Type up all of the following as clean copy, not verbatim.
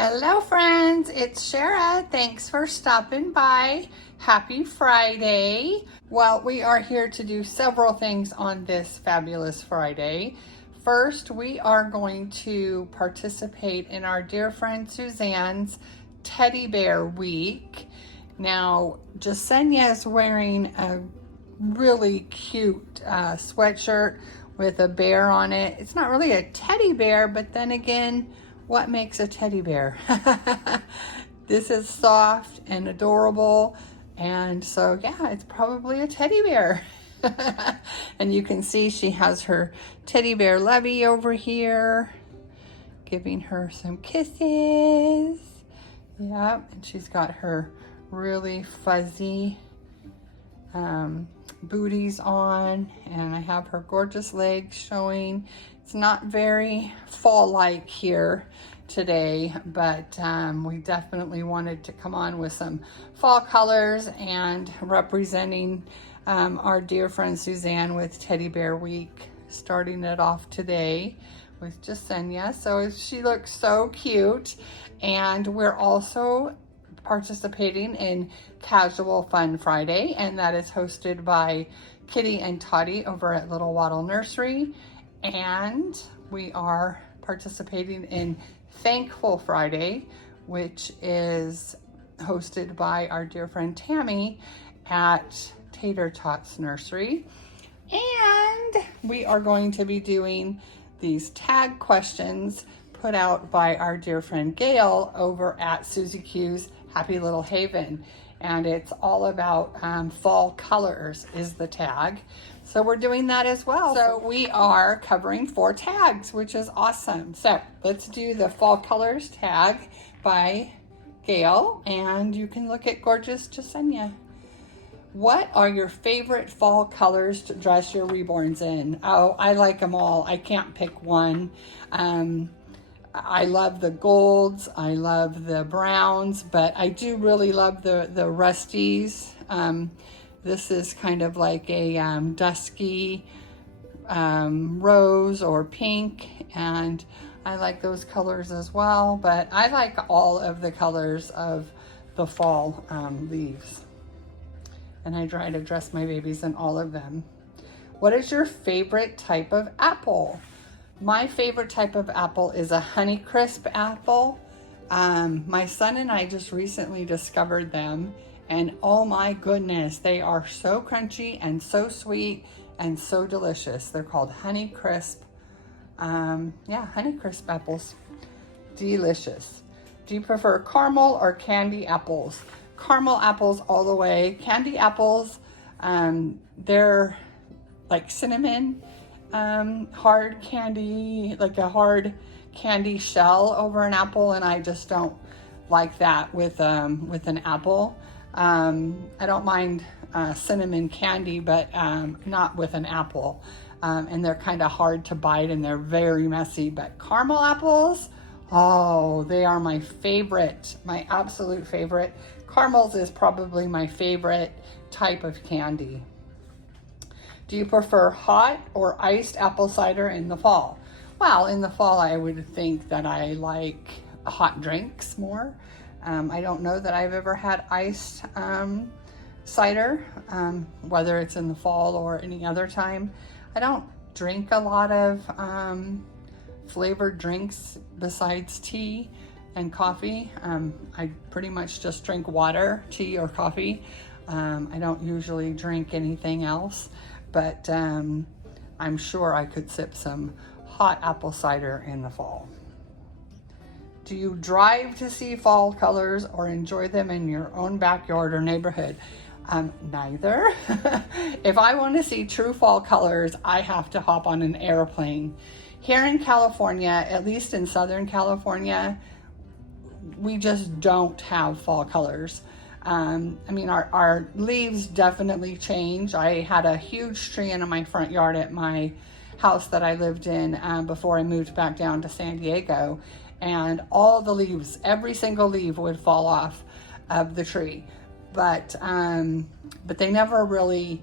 Hello friends, it's Shara. Thanks for stopping by. Happy Friday. Well, we are here to do several things on this fabulous Friday. First, we are going to participate in our dear friend Suzanne's Teddy Bear Week. Now, Jasenia is wearing a really cute sweatshirt with a bear on it. It's not really a teddy bear, but then again, what makes a teddy bear? This is soft and adorable, and so yeah, it's probably a teddy bear. And you can see she has her teddy bear Levy over here, giving her some kisses. Yep, and she's got her really fuzzy booties on, and I have her gorgeous legs showing. It's not very fall-like here today, but we definitely wanted to come on with some fall colors and representing our dear friend Suzanne with Teddy Bear Week, starting it off today with Jasenia. So she looks so cute, and we're also participating in Casual Fun Friday, and that is hosted by Kitty and Toddy over at Little Waddle Nursery. And we are participating in Thankful Friday, which is hosted by our dear friend Tammy at Tater Tots Nursery. And we are going to be doing these tag questions put out by our dear friend Gail over at Susie Q's Happy Little Haven. And it's all about fall colors is the tag. So we're doing that as well. So we are covering 4 tags, which is awesome. So let's do the fall colors tag by Gail, and you can look at gorgeous Jasenia. What are your favorite fall colors to dress your reborns in? Oh, I like them all. I can't pick one. I love the golds, I love the browns, but I do really love the rusties. This is kind of like a dusky rose or pink, and I like those colors as well, but I like all of the colors of the fall leaves. And I try to dress my babies in all of them. What is your favorite type of apple? My favorite type of apple is a Honeycrisp apple. My son and I just recently discovered them, and oh my goodness, they are so crunchy and so sweet and so delicious. They're called Honeycrisp. Honeycrisp apples. Delicious. Do you prefer caramel or candy apples? Caramel apples all the way. Candy apples, they're like cinnamon. Hard candy, like a hard candy shell over an apple, and I just don't like that with an apple. I don't mind cinnamon candy, but not with an apple. And they're kind of hard to bite, and they're very messy. But caramel apples, oh, they are my favorite, my absolute favorite. Caramels is probably my favorite type of candy. Do you prefer hot or iced apple cider in the fall? Well, in the fall, I would think that I like hot drinks more. I don't know that I've ever had iced cider, whether it's in the fall or any other time. I don't drink a lot of flavored drinks besides tea and coffee. I pretty much just drink water, tea, or coffee. I don't usually drink anything else. But I'm sure I could sip some hot apple cider in the fall. Do you drive to see fall colors or enjoy them in your own backyard or neighborhood? Neither. If I want to see true fall colors, I have to hop on an airplane. Here in California, at least in Southern California, we just don't have fall colors. I mean, our leaves definitely change. I had a huge tree in my front yard at my house that I lived in before I moved back down to San Diego, and all the leaves, every single leaf would fall off of the tree. But they never really,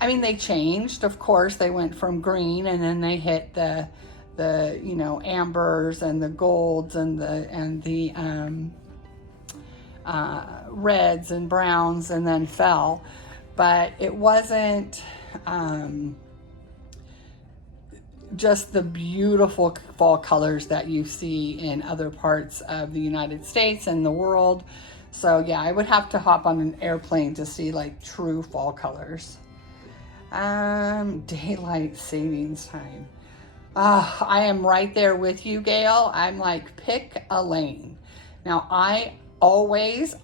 I mean, they changed, of course. They went from green, and then they hit the the, you know, ambers and the golds and the reds and browns, and then fell. But it wasn't just the beautiful fall colors that you see in other parts of the United States and the world. So yeah, I would have to hop on an airplane to see like true fall colors. Daylight savings time. I am right there with you, Gail. I'm like, pick a lane. Now, I always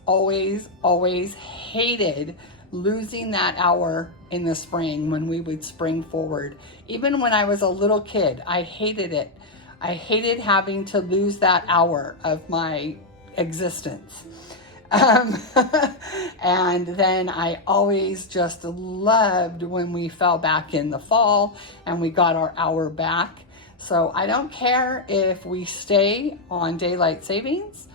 hated losing that hour in the spring when we would spring forward. Even when I was a little kid, I hated it. I hated having to lose that hour of my existence. And then I always just loved when we fell back in the fall and we got our hour back. So I don't care if we stay on daylight savings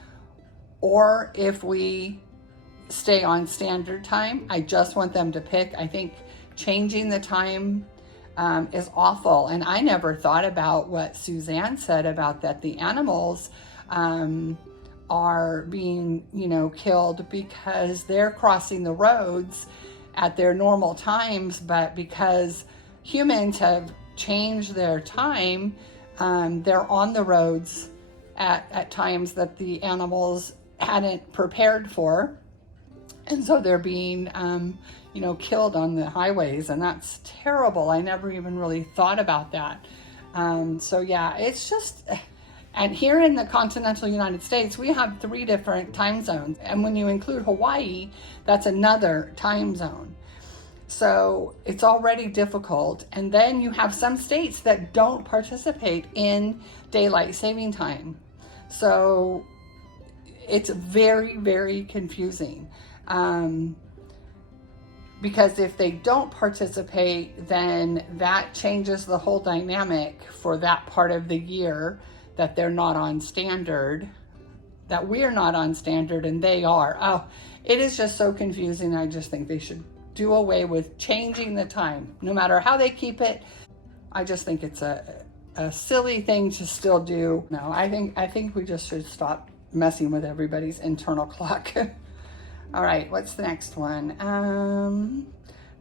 or if we stay on standard time. I just want them to pick. I think changing the time is awful. And I never thought about what Suzanne said about that the animals are being, you know, killed because they're crossing the roads at their normal times, but because humans have changed their time, they're on the roads at times that the animals hadn't prepared for, and so they're being you know, killed on the highways, and that's terrible. I never even really thought about that. So yeah, it's just. And here in the continental United States, we have 3 different time zones. And when you include Hawaii, that's another time zone. So it's already difficult. And then you have some states that don't participate in daylight saving time. So it's very, very confusing. Because if they don't participate, then that changes the whole dynamic for that part of the year, that they're not on standard, that we're not on standard and they are. Oh, it is just so confusing. I just think they should do away with changing the time, no matter how they keep it. I just think it's a silly thing to still do. No, I think we just should stop messing with everybody's internal clock. All right, what's the next one?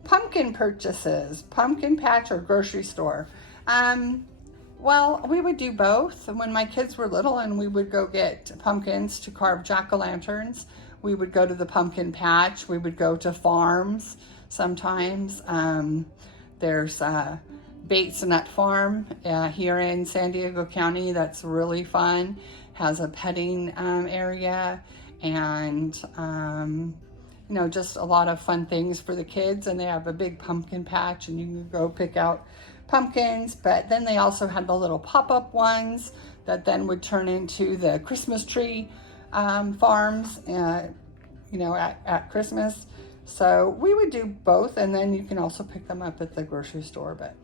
Pumpkin purchases, pumpkin patch or grocery store. Well, we would do both. When my kids were little and we would go get pumpkins to carve jack-o'-lanterns, we would go to the pumpkin patch. We would go to farms sometimes. There's Bates Nut Farm here in San Diego County that's really fun. Has a petting area and you know, just a lot of fun things for the kids. And they have a big pumpkin patch and you can go pick out pumpkins, but then they also had the little pop-up ones that then would turn into the Christmas tree farms, you know, at Christmas. So we would do both, and then you can also pick them up at the grocery store. But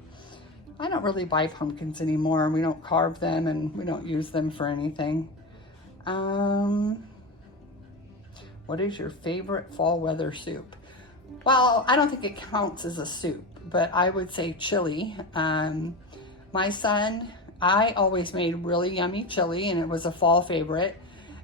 I don't really buy pumpkins anymore. We don't carve them and we don't use them for anything. What is your favorite fall weather soup? Well, I don't think it counts as a soup, but I would say chili. My son, I always made really yummy chili, and it was a fall favorite.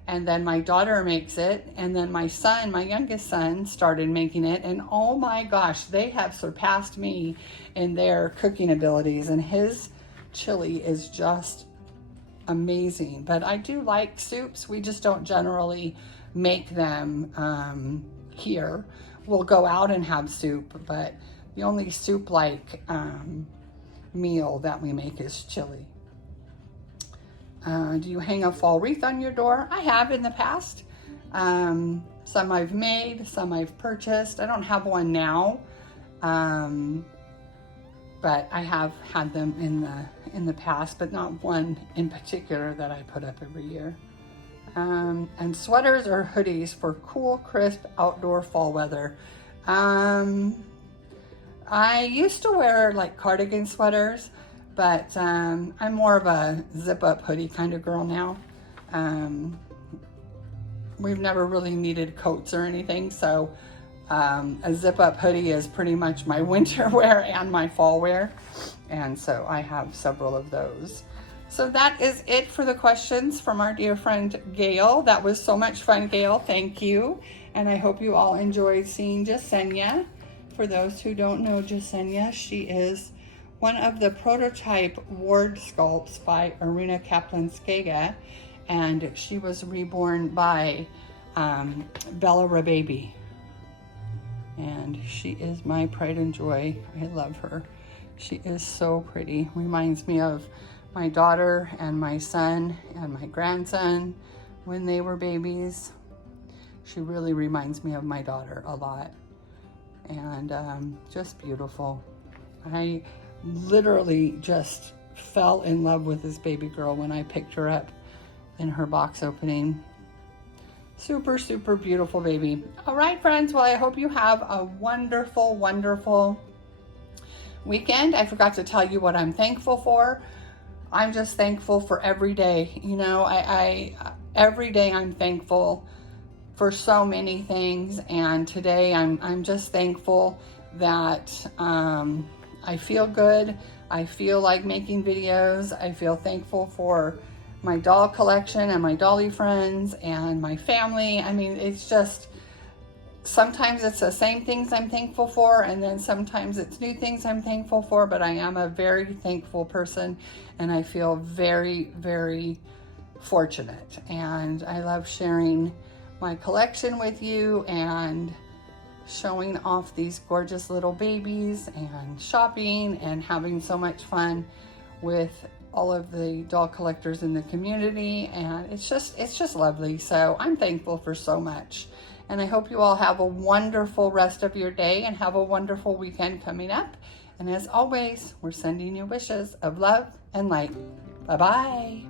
And then my daughter makes it, and then my son, my youngest son, started making it, and oh my gosh, they have surpassed me in their cooking abilities, and his chili is just amazing. But I do like soups. We just don't generally make them here. We'll go out and have soup, but the only soup-like meal that we make is chili. Do you hang a fall wreath on your door? I have in the past. Some I've made, some I've purchased. I don't have one now, but I have had them in the past, but not one in particular that I put up every year. And sweaters or hoodies for cool, crisp outdoor fall weather. I used to wear like cardigan sweaters, but I'm more of a zip-up hoodie kind of girl now. We've never really needed coats or anything, so a zip-up hoodie is pretty much my winter wear and my fall wear, and so I have several of those. So that is it for the questions from our dear friend Gail. That was so much fun, Gail. Thank you. And I hope you all enjoyed seeing Jasenia. For those who don't know Jasenia, she is one of the prototype ward sculpts by Irina Kaplanskaya, and she was reborn by Bella Rababy. And she is my pride and joy. I love her. She is so pretty. Reminds me of my daughter and my son and my grandson when they were babies. She really reminds me of my daughter a lot. And just beautiful. I literally just fell in love with this baby girl when I picked her up in her box opening. Super, super beautiful baby. All right, friends. Well, I hope you have a wonderful, wonderful weekend. I forgot to tell you what I'm thankful for. I'm just thankful for every day. You know, every day I'm thankful for so many things. And today I'm just thankful that I feel good. I feel like making videos. I feel thankful for my doll collection and my dolly friends and my family. I mean, it's just, sometimes it's the same things I'm thankful for, and then sometimes it's new things I'm thankful for, but I am a very thankful person, and I feel very, very fortunate. And I love sharing my collection with you and showing off these gorgeous little babies and shopping and having so much fun with all of the doll collectors in the community, and it's just lovely. So I'm thankful for so much, and I hope you all have a wonderful rest of your day and have a wonderful weekend coming up. And as always, we're sending you wishes of love and light. Bye-bye.